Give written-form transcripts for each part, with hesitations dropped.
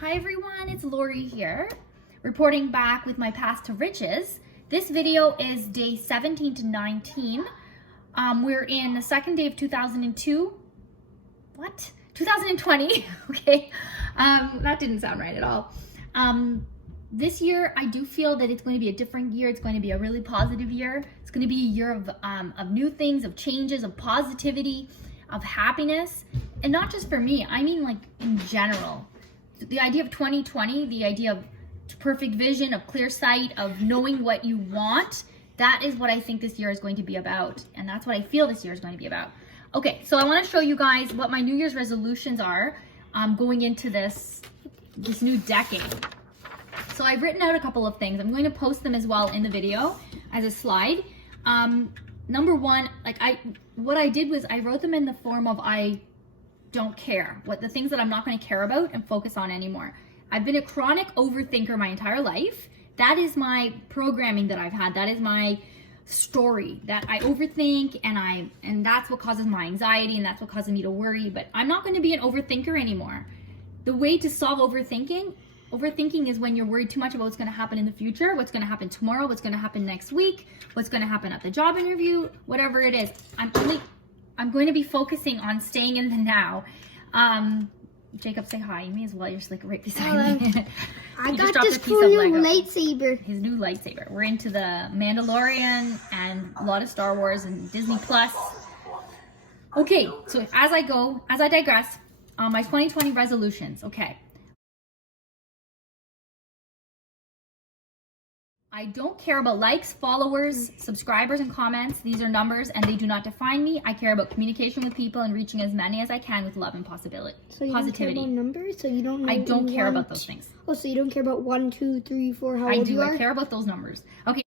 Hi everyone, it's Lori here, reporting back with my Path to Riches. This video is day 17 to 19. We're in the second day of 2020, okay. That didn't sound right at all. This year, I do feel that it's going to be a different year. It's going to be a really positive year. It's going to be a year of new things, of changes, of positivity, of happiness. And not just for me, I mean like in general. The idea of 2020, the idea of perfect vision, of clear sight, of knowing what you want, that is what I think this year is going to be about. And that's what I feel this year is going to be about. Okay, so I want to show you guys what my New Year's resolutions are going into this new decade. So I've written out a couple of things. I'm going to post them as well in the video as a slide. Number one, what I did was I wrote them in the form of I don't care, what the things that I'm not going to care about and focus on anymore. I've been a chronic overthinker my entire life. That is my programming that I've had. That is my story, that I overthink and that's what causes my anxiety and that's what causes me to worry. But I'm not going to be an overthinker anymore. The way to solve overthinking is when you're worried too much about what's going to happen in the future, what's going to happen tomorrow, what's going to happen next week, what's going to happen at the job interview, whatever it is. I'm going to be focusing on staying in the now. Jacob, say hi. You may as well. You're just like right beside me. I got this cool new lightsaber. His new lightsaber. We're into the Mandalorian and a lot of Star Wars and Disney Plus. Okay, so as I digress, my 2020 resolutions. Okay. I don't care about likes, followers, subscribers, and comments. These are numbers and they do not define me. I care about communication with people and reaching as many as I can with love and positivity. So you don't care about numbers? So you don't know I don't care about those things. Oh, so you don't care about 1, 2, 3, 4, how old you are? I care about those numbers. Okay.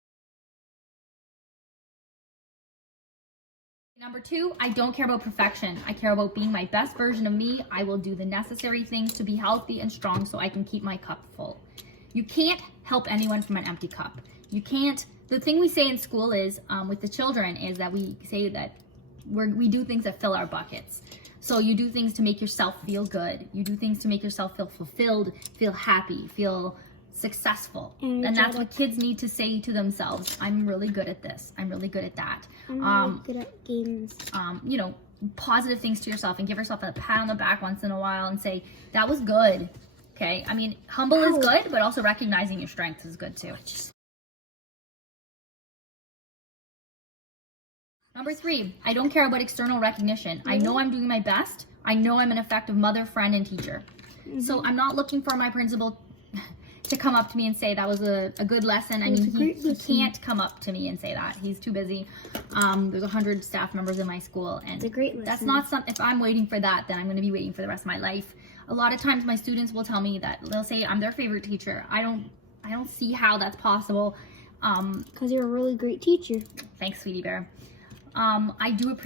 Number 2, I don't care about perfection. I care about being my best version of me. I will do the necessary things to be healthy and strong so I can keep my cup full. You can't help anyone from an empty cup. You can't. The thing we say in school is, with the children, is that we say that we do things that fill our buckets. So you do things to make yourself feel good. You do things to make yourself feel fulfilled, feel happy, feel successful. And that's what kids need to say to themselves. I'm really good at this. I'm really good at that. I'm really good at games. You know, positive things to yourself and give yourself a pat on the back once in a while and say, that was good. Okay, I mean, humble is good, but also recognizing your strengths is good too. Number 3, I don't care about external recognition. I know I'm doing my best. I know I'm an effective mother, friend, and teacher. So I'm not looking for my principal to come up to me and say that was a good lesson. I mean, he can't come up to me and say that. He's too busy. There's 100 staff members in my school, and it's a great lesson. That's not something. If I'm waiting for that, then I'm going to be waiting for the rest of my life. A lot of times my students will tell me that they'll say I'm their favorite teacher. I don't see how that's possible. Because you're a really great teacher. Thanks, sweetie bear. I do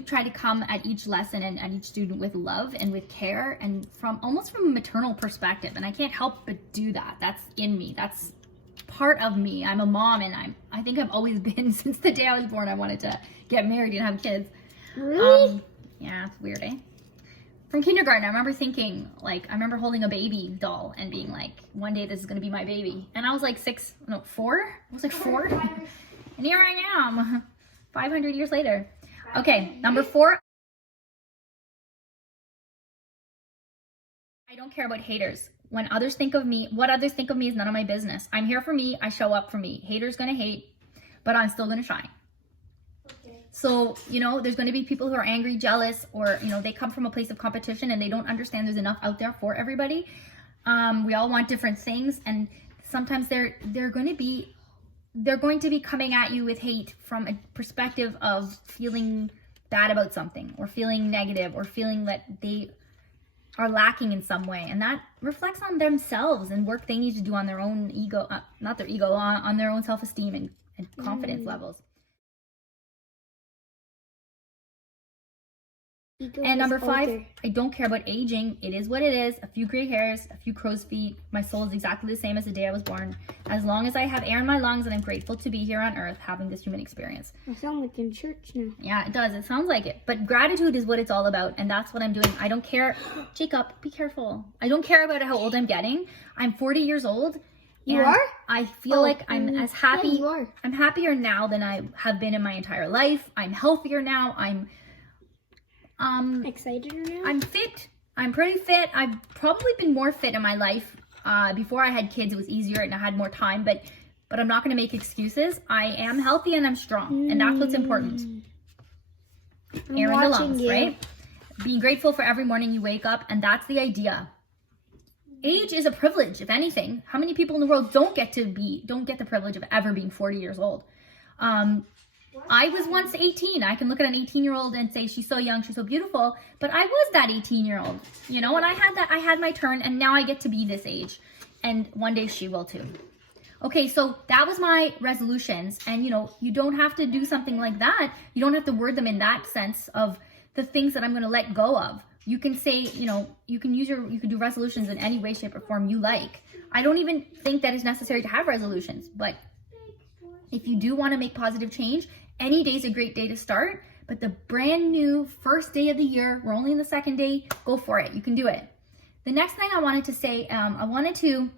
try to come at each lesson and at each student with love and with care and almost from a maternal perspective. And I can't help but do that. That's in me. That's part of me. I'm a mom, and I think I've always been, since the day I was born, I wanted to get married and have kids. Really? Yeah, it's weird, eh? From kindergarten, I remember thinking, I remember holding a baby doll and being like, one day this is going to be my baby. And I was like 4? I was like 4. And here I am, 500 years later. Okay, number 4. I don't care about haters. When others think of me, what others think of me is none of my business. I'm here for me. I show up for me. Haters going to hate, but I'm still going to shine. So, there's going to be people who are angry, jealous, or, they come from a place of competition and they don't understand there's enough out there for everybody. We all want different things, and sometimes they're going to be coming at you with hate from a perspective of feeling bad about something, or feeling negative, or feeling that they are lacking in some way. And that reflects on themselves and work they need to do on their own ego, not their ego, on their own self-esteem and confidence levels. Ego And is number 5, older. I don't care about aging. It is what it is. A few gray hairs, a few crow's feet. My soul is exactly the same as the day I was born. As long as I have air in my lungs and I'm grateful to be here on earth having this human experience. I sound like in church now. Yeah, it does. It sounds like it. But gratitude is what it's all about. And that's what I'm doing. I don't care. Jacob, be careful. I don't care about how old I'm getting. I'm 40 years old. You and are? I feel like I'm as happy. Yeah, you are. I'm happier now than I have been in my entire life. I'm healthier now. I'm Excited now? I'm fit. I'm pretty fit. I've probably been more fit in my life. Before I had kids, it was easier and I had more time, but I'm not going to make excuses. I am healthy and I'm strong, and that's what's important. Air in the lungs, right? Being grateful for every morning you wake up, and that's the idea. Age is a privilege, if anything. How many people in the world don't get the privilege of ever being 40 years old? I was once 18. I can look at an 18-year-old and say she's so young, she's so beautiful, but I was that 18-year-old, you know, and I had my turn, and now I get to be this age, and one day she will too. Okay, so that was my resolutions, and you know, you don't have to do something like that. You don't have to word them in that sense of the things that I'm going to let go of. You can say, you know, you can do resolutions in any way, shape, or form you like. I don't even think that it's necessary to have resolutions, but if you do want to make positive change, any day is a great day to start, but the brand new first day of the year, we're only in the second day, go for it. You can do it. The next thing I wanted to say, I wanted to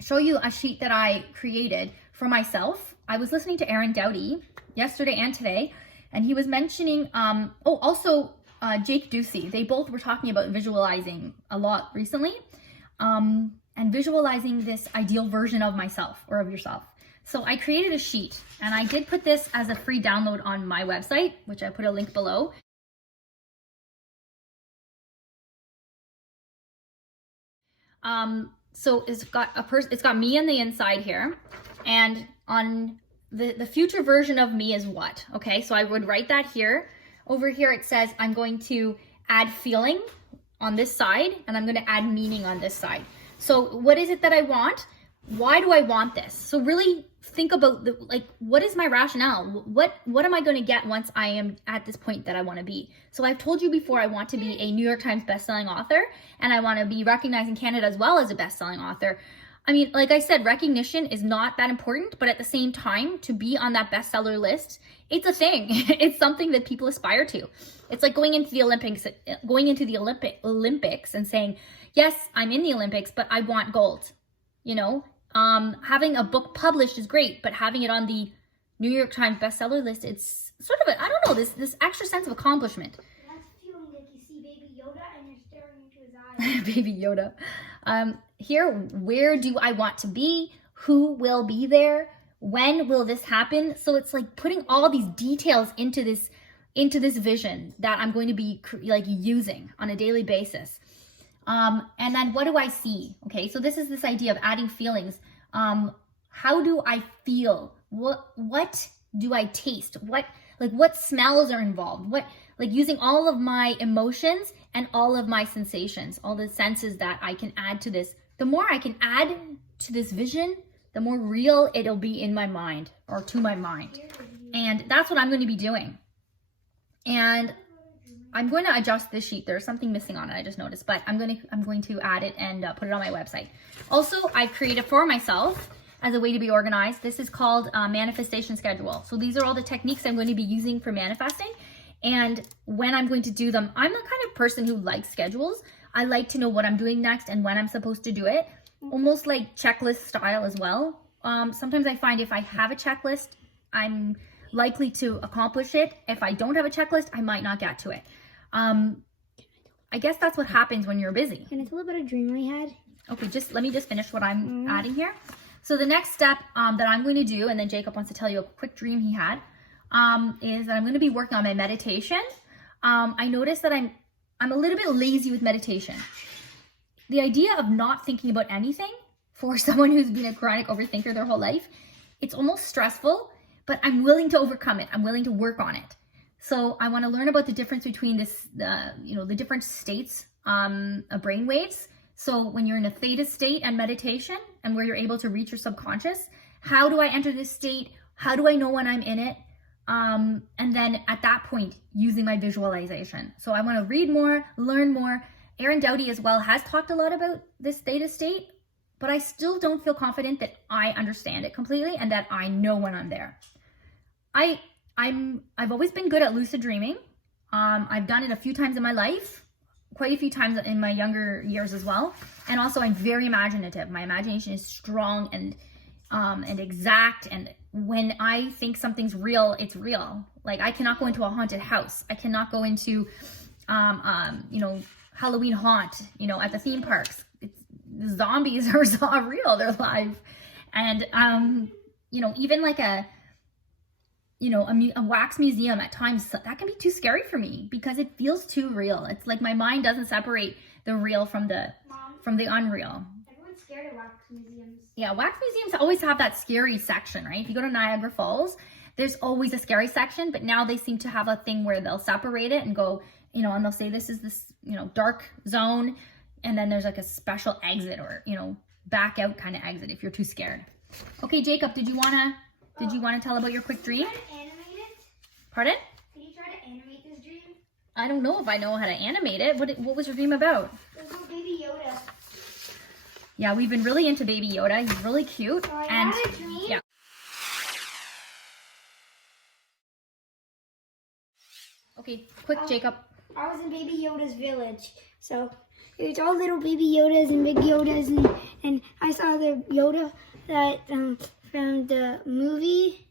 show you a sheet that I created for myself. I was listening to Aaron Doughty yesterday and today, and he was mentioning, Jake Ducey. They both were talking about visualizing a lot recently, and visualizing this ideal version of myself or of yourself. So I created a sheet, and I did put this as a free download on my website, which I put a link below. So it's got me on the inside here, and on the future version of me is what? Okay, so I would write that here. Over here it says I'm going to add feeling on this side, and I'm going to add meaning on this side. So what is it that I want? Why do I want this? So really think about what is my rationale? What am I going to get once I am at this point that I want to be? So I've told you before, I want to be a New York Times bestselling author, and I want to be recognized in Canada as well as a bestselling author. I mean, like I said, recognition is not that important, but at the same time, to be on that bestseller list, it's a thing. It's something that people aspire to. It's like going into the Olympics and saying, yes, I'm in the Olympics, but I want gold. You know, having a book published is great, but having it on the New York Times bestseller list, it's sort of this extra sense of accomplishment. That's feeling like you see Baby Yoda and you're staring into his eyes. Baby Yoda. Here, where do I want to be? Who will be there? When will this happen? So it's like putting all these details into this vision that I'm going to be using on a daily basis. And then what do I see? Okay, so this is this idea of adding feelings. How do I feel? What do I taste? What smells are involved? Using all of my emotions and all of my sensations, all the senses that I can add to this. The more I can add to this vision, the more real it'll be in my mind or to my mind. And that's what I'm going to be doing. And I'm going to adjust this sheet. There's something missing on it, I just noticed, but I'm going to add it and put it on my website. Also, I've created for myself as a way to be organized. This is called manifestation schedule. So these are all the techniques I'm going to be using for manifesting. And when I'm going to do them, I'm the kind of person who likes schedules. I like to know what I'm doing next and when I'm supposed to do it, almost like checklist style as well. Sometimes I find if I have a checklist, I'm likely to accomplish it. If I don't have a checklist, I might not get to it. I guess that's what happens when you're busy. Can I tell about a dream I had? Okay, let me finish what I'm adding here. So the next step that I'm going to do, and then Jacob wants to tell you a quick dream he had, is that I'm going to be working on my meditation. I noticed that I'm a little bit lazy with meditation. The idea of not thinking about anything for someone who's been a chronic overthinker their whole life, it's almost stressful, but I'm willing to overcome it. I'm willing to work on it. So I want to learn about the difference between the different states of brain waves. So when you're in a theta state and meditation and where you're able to reach your subconscious, how do I enter this state? How do I know when I'm in it? And then at that point, using my visualization. So I want to read more, learn more. Aaron Doughty as well has talked a lot about this theta state, but I still don't feel confident that I understand it completely and that I know when I'm there. I've always been good at lucid dreaming. I've done it a few times in my life, quite a few times in my younger years as well. And also I'm very imaginative. My imagination is strong and exact. And when I think something's real, it's real. Like I cannot go into a haunted house. I cannot go into, Halloween haunt, at the theme parks. The zombies are real. They're live. And, even like a wax museum at times, that can be too scary for me because it feels too real. It's like my mind doesn't separate the real from the unreal. Everyone's scared of wax museums. Yeah, wax museums always have that scary section, right? If you go to Niagara Falls, there's always a scary section, but now they seem to have a thing where they'll separate it and go, and they'll say this is this, dark zone, and then there's like a special exit or, back out kind of exit if you're too scared. Okay, Jacob, did you want to tell about your quick dream? Can you try to animate it? Pardon? Can you try to animate this dream? I don't know if I know how to animate it. What was your dream about? It was about Baby Yoda. Yeah, we've been really into Baby Yoda. He's really cute. So I had a dream. Yeah. Okay, quick, Jacob. I was in Baby Yoda's village. So it was all little Baby Yodas and Big Yodas, and I saw the Yoda that from the movie.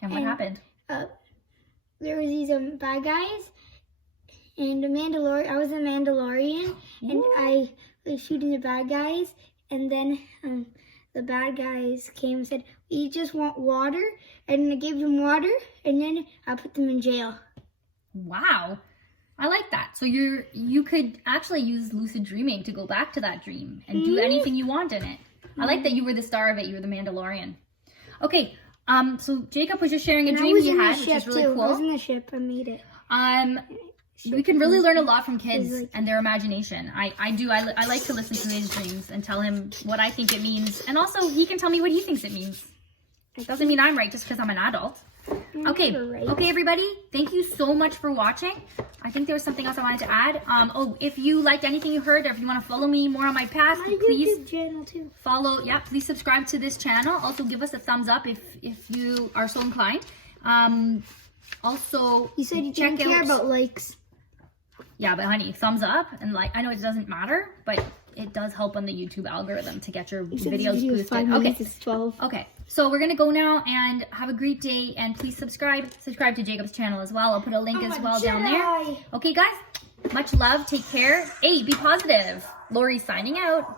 And what happened? There was these bad guys, and I was a Mandalorian, and I was shooting the bad guys, and then the bad guys came and said, "We just want water," and I gave them water, and then I put them in jail. Wow, I like that. So you could actually use lucid dreaming to go back to that dream and do anything you want in it. I like that you were the star of it. You were the Mandalorian. Okay, so Jacob was just sharing a dream he had, which is really cool. I was in the ship. I made it. We can really learn a lot from kids and their imagination. I like to listen to his dreams and tell him what I think it means, and also he can tell me what he thinks it means. It doesn't mean I'm right just because I'm an adult. Okay, everybody, thank you so much for watching. I think there was something else I wanted to add. If you liked anything you heard, or if you want to follow me more on my path, please YouTube channel too. Follow. Yeah, please subscribe to this channel. Also, give us a thumbs up if you are so inclined. Also, you said you didn't care about likes. Yeah, but honey, thumbs up and like. I know it doesn't matter, but it does help on the YouTube algorithm to get your videos boosted. 5 minutes, it's 12. Okay, so we're gonna go now and have a great day, and please subscribe to Jacob's channel as well. I'll put a link as well down there. Okay, guys, much love. Take care. Hey, be positive. Lori's signing out.